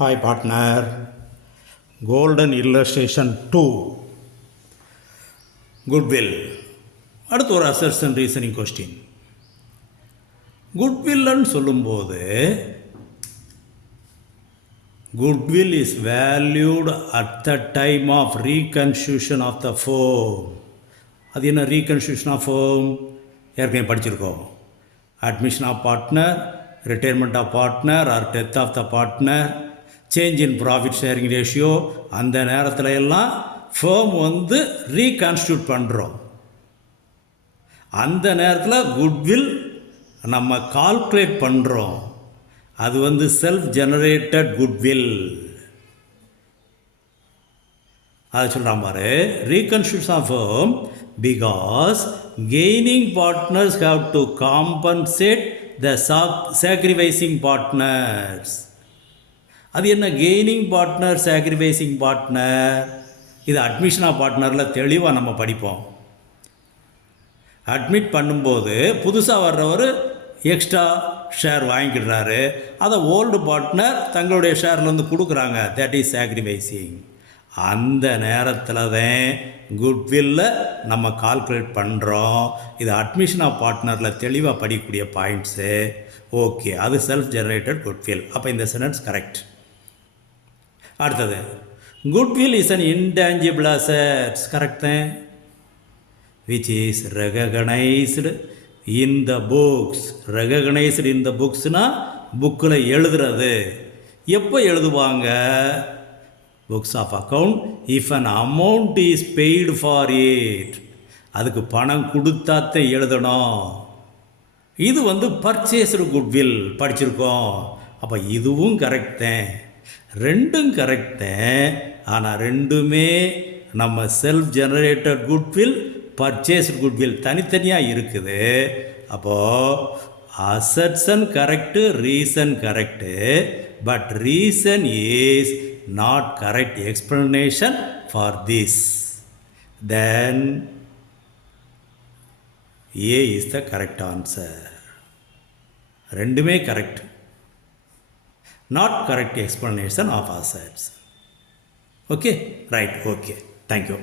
Hi partner, Golden Illustration 2, Goodwill. அடுத்து ஒரு assertion reasoning question. குட்வில்னு சொல்லும்போது goodwill is valued at the time of reconstitution of the firm. அது என்ன reconstitution of firm? ஏற்கனவே படிச்சிருக்கோம். Admission of partner, retirement of partner or death of the partner, change in profit sharing ratio, அந்த நேரத்தில் எல்லாம் fame reconstitute பண்ணுறோம். அந்த நேரத்தில் குட்வில் நம்ம கால்குலேட் பண்ணுறோம். அது செல்ஃப் ஜெனரேட்டட் குட்வில். அதை சொல்கிறான் பாரு, reconstitution of firm because gaining partners have to compensate the sacrificing partners. அது என்ன கெய்னிங் பார்ட்னர், சாக்ரிஃபைசிங் பார்ட்னர்? இது அட்மிஷன் ஆஃப் பார்ட்னரில் தெளிவாக நம்ம படிப்போம். அட்மிட் பண்ணும்போது புதுசாக வர்றவர் எக்ஸ்ட்ரா ஷேர் வாங்கிடுறாரு, அதை ஓல்டு பார்ட்னர் தங்களுடைய ஷேர்லேருந்து கொடுக்குறாங்க. That is sacrificing. அந்த நேரத்தில் தான் குட்வில்ல நம்ம கால்குலேட் பண்ணுறோம். இது அட்மிஷன் ஆஃப் பார்ட்னரில் தெளிவாக படிக்கக்கூடிய பாயிண்ட்ஸு. ஓகே, அது செல்ஃப் ஜெனரேட்டட் குட்வில். அப்போ இந்த சென்டென்ஸ் கரெக்ட். அடுத்தது, goodwill is an intangible assets. Correct தான். Which is recognised in the books. Recognised in the புக்ஸ்னால் புக்கில் எழுதுறது. எப்போ எழுதுவாங்க? Books of account if an amount is paid for it. அதுக்கு பணம் கொடுத்தாத்தே எழுதணும். இது பர்ச்சேஸ்டு குட்வில் படிச்சிருக்கோம். அப்போ இதுவும் கரெக்ட் தான். ரெண்டும் கரெக்ட் தான். ஆனால் ரெண்டுமே நம்ம self generated goodwill, purchased goodwill தனித்தனியாக இருக்குது. அப்போது assertion correct, reason correct, but reason is not correct explanation for this. Then A is the correct answer. ரெண்டுமே correct. not correct explanation of assets. Okay, right, okay, thank you.